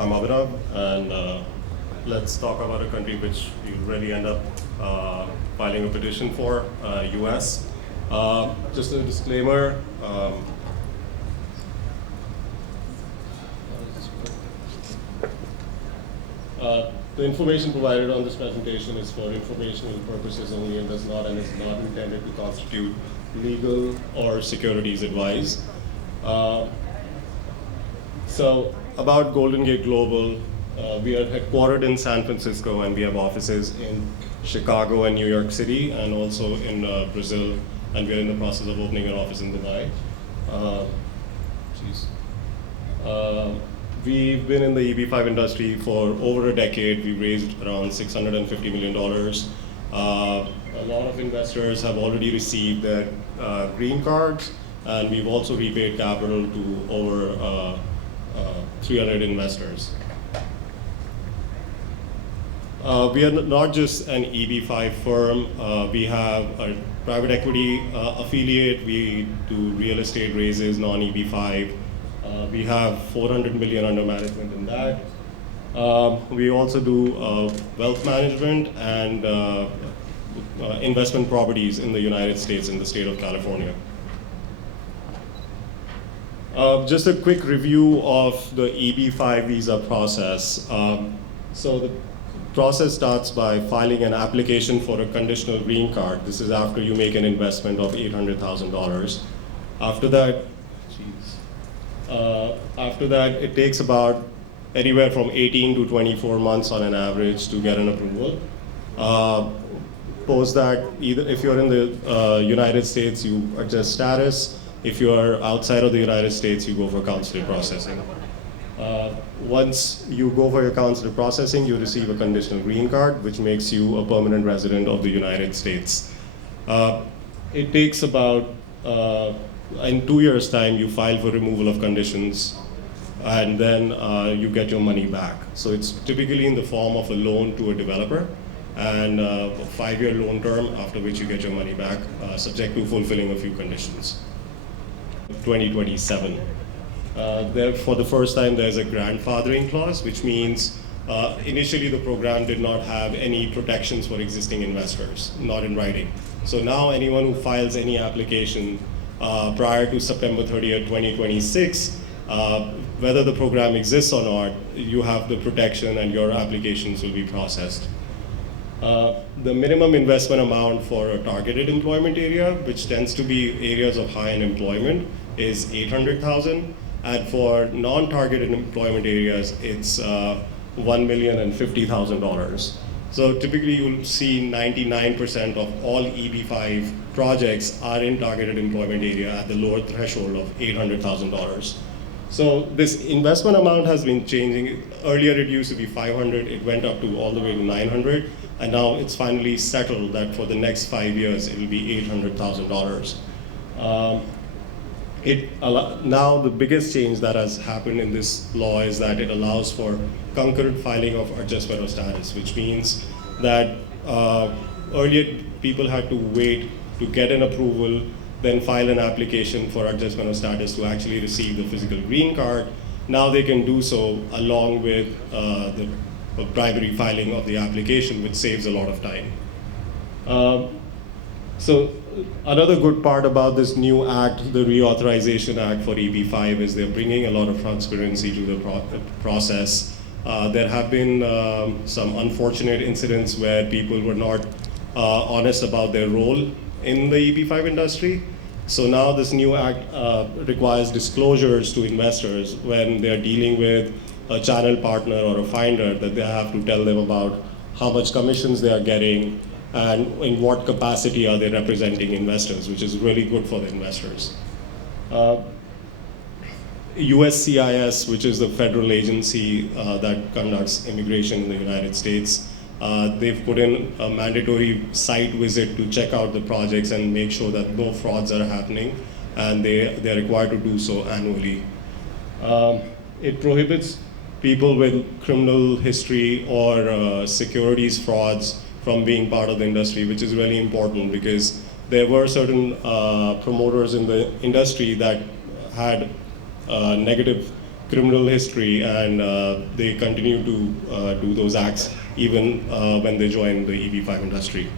I'm Abhinav, and let's talk about a country which we really end up filing a petition for, US. Just a disclaimer. The information provided on this presentation is for informational purposes only and is not intended to constitute legal or securities advice. So about Golden Gate Global, we are headquartered in San Francisco and we have offices in Chicago and New York City and also in Brazil, and we are in the process of opening an office in Dubai. We've been in the EB-5 industry for over a decade. We've raised around $650 million. A lot of investors have already received their green cards, and we've also repaid capital to over 300 investors. We are not just an EB-5 firm. We have a private equity affiliate. We do real estate raises, non-EB-5. We have $400 million under management in that. We also do wealth management and investment properties in the United States, in the state of California. Just a quick review of the EB-5 visa process. So the process starts by filing an application for a conditional green card. This is after you make an investment of $800,000. After that, it takes about anywhere from 18 to 24 months on an average to get an approval. Post that, either if you're in the United States, you adjust status. If you are outside of the United States, you go for consular processing. Once you go for your consular processing, you receive a conditional green card, which makes you a permanent resident of the United States. It takes about, in 2 years' time, you file for removal of conditions, and then you get your money back. So it's typically in the form of a loan to a developer, and a 5-year loan term, after which you get your money back, subject to fulfilling a few conditions. 2027. There, for the first time, there's a grandfathering clause, which means initially the program did not have any protections for existing investors, not in writing. So now anyone who files any application prior to September 30th, 2026, whether the program exists or not, you have the protection and your applications will be processed. The minimum investment amount for a targeted employment area, which tends to be areas of high unemployment, is $800,000, and for non-targeted employment areas, it's $1,050,000. So typically you'll see 99% of all EB-5 projects are in targeted employment area at the lower threshold of $800,000. So this investment amount has been changing. Earlier it used to be 500, it went up to all the way to 900, and now it's finally settled that for the next 5 years it will be $800,000. Now the biggest change that has happened in this law is that it allows for concurrent filing of adjustment of status, which means that earlier people had to wait to get an approval, then file an application for adjustment of status to actually receive the physical green card. Now they can do so along with the primary filing of the application, which saves a lot of time. So another good part about this new act, the Reauthorization Act for EB-5, is they're bringing a lot of transparency to the process. There have been some unfortunate incidents where people were not honest about their role in the EB-5 industry. So now this new act requires disclosures to investors when they're dealing with a channel partner or a finder, that they have to tell them about how much commissions they are getting and in what capacity are they representing investors, which is really good for the investors. USCIS, which is the federal agency that conducts immigration in the United States, they've put in a mandatory site visit to check out the projects and make sure that no frauds are happening, and they're required to do so annually. It prohibits people with criminal history or securities frauds from being part of the industry, which is really important because there were certain promoters in the industry that had negative criminal history, and they continue to do those acts even when they join the EB-5 industry.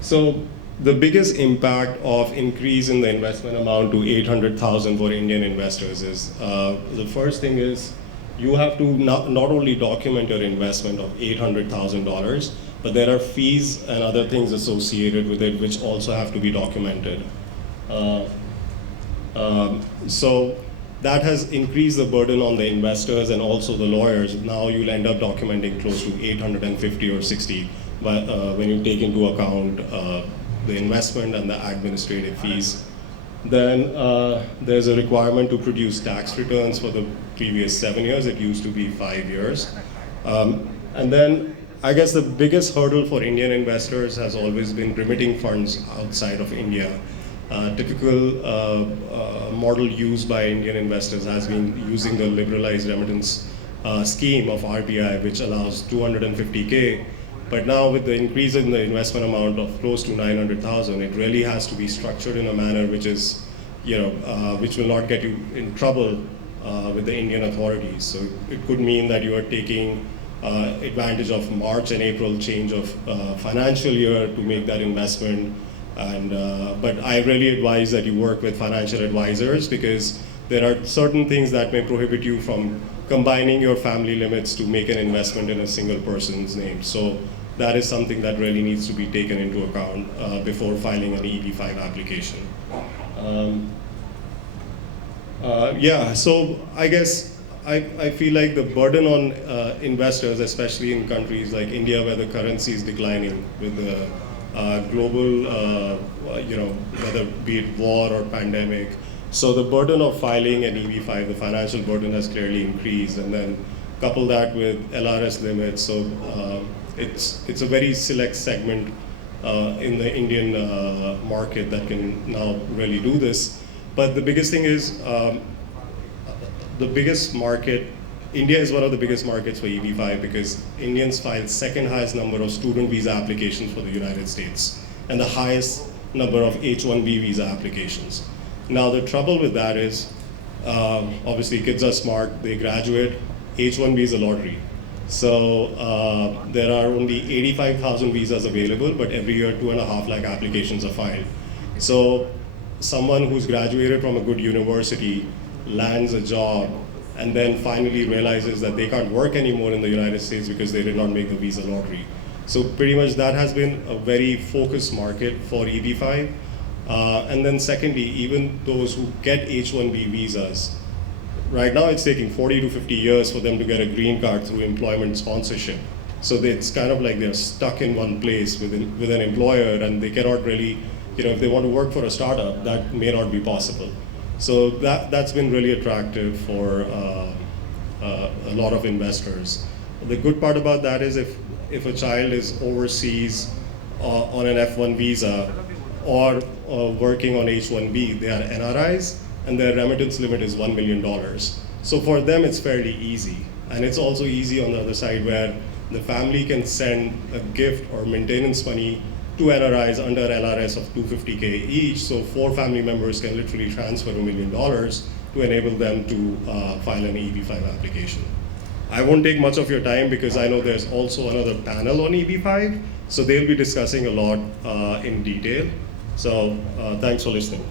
So the biggest impact of increase in the investment amount to 800,000 for Indian investors is, the first thing is you have to not only document your investment of $800,000, but there are fees and other things associated with it which also have to be documented. So that has increased the burden on the investors and also the lawyers. Now you'll end up documenting close to 850 or 60 when you take into account the investment and the administrative fees. Then there's a requirement to produce tax returns for the previous 7 years. It used to be 5 years. And then I guess the biggest hurdle for Indian investors has always been remitting funds outside of India. Typical model used by Indian investors has been using the liberalized remittance scheme of RBI, which allows 250K. But now with the increase in the investment amount of close to 900,000, it really has to be structured in a manner which is, which will not get you in trouble with the Indian authorities. So it could mean that you are taking advantage of March and April change of financial year to make that investment. And but I really advise that you work with financial advisors, because there are certain things that may prohibit you from combining your family limits to make an investment in a single person's name. So that is something that really needs to be taken into account before filing an EB-5 application. Yeah, so I guess I feel like the burden on investors, especially in countries like India where the currency is declining with the global, whether be it war or pandemic. So the burden of filing an EB-5, the financial burden has clearly increased, and then couple that with LRS limits. So it's a very select segment in the Indian market that can now really do this. But the biggest thing is the biggest market, India is one of the biggest markets for EB-5 because Indians file second highest number of student visa applications for the United States and the highest number of H-1B visa applications. Now the trouble with that is, obviously kids are smart, they graduate, H-1B is a lottery. So there are only 85,000 visas available, but every year 2.5 lakh applications are filed. So someone who's graduated from a good university lands a job and then finally realizes that they can't work anymore in the United States because they did not make the visa lottery. So pretty much that has been a very focused market for EB-5. And then secondly, even those who get H-1B visas, right now it's taking 40 to 50 years for them to get a green card through employment sponsorship. So it's kind of like they're stuck in one place with an employer, and they cannot really, if they want to work for a startup, that may not be possible. So that's been really attractive for a lot of investors. The good part about that is if a child is overseas on an F1 visa or working on H-1B, they are NRIs, and their remittance limit is $1 million. So for them, it's fairly easy. And it's also easy on the other side where the family can send a gift or maintenance money to NRIs under LRS of 250K each, so 4 family members can literally transfer $1 million to enable them to file an EB-5 application. I won't take much of your time because I know there's also another panel on EB-5, so they'll be discussing a lot in detail. So thanks for listening.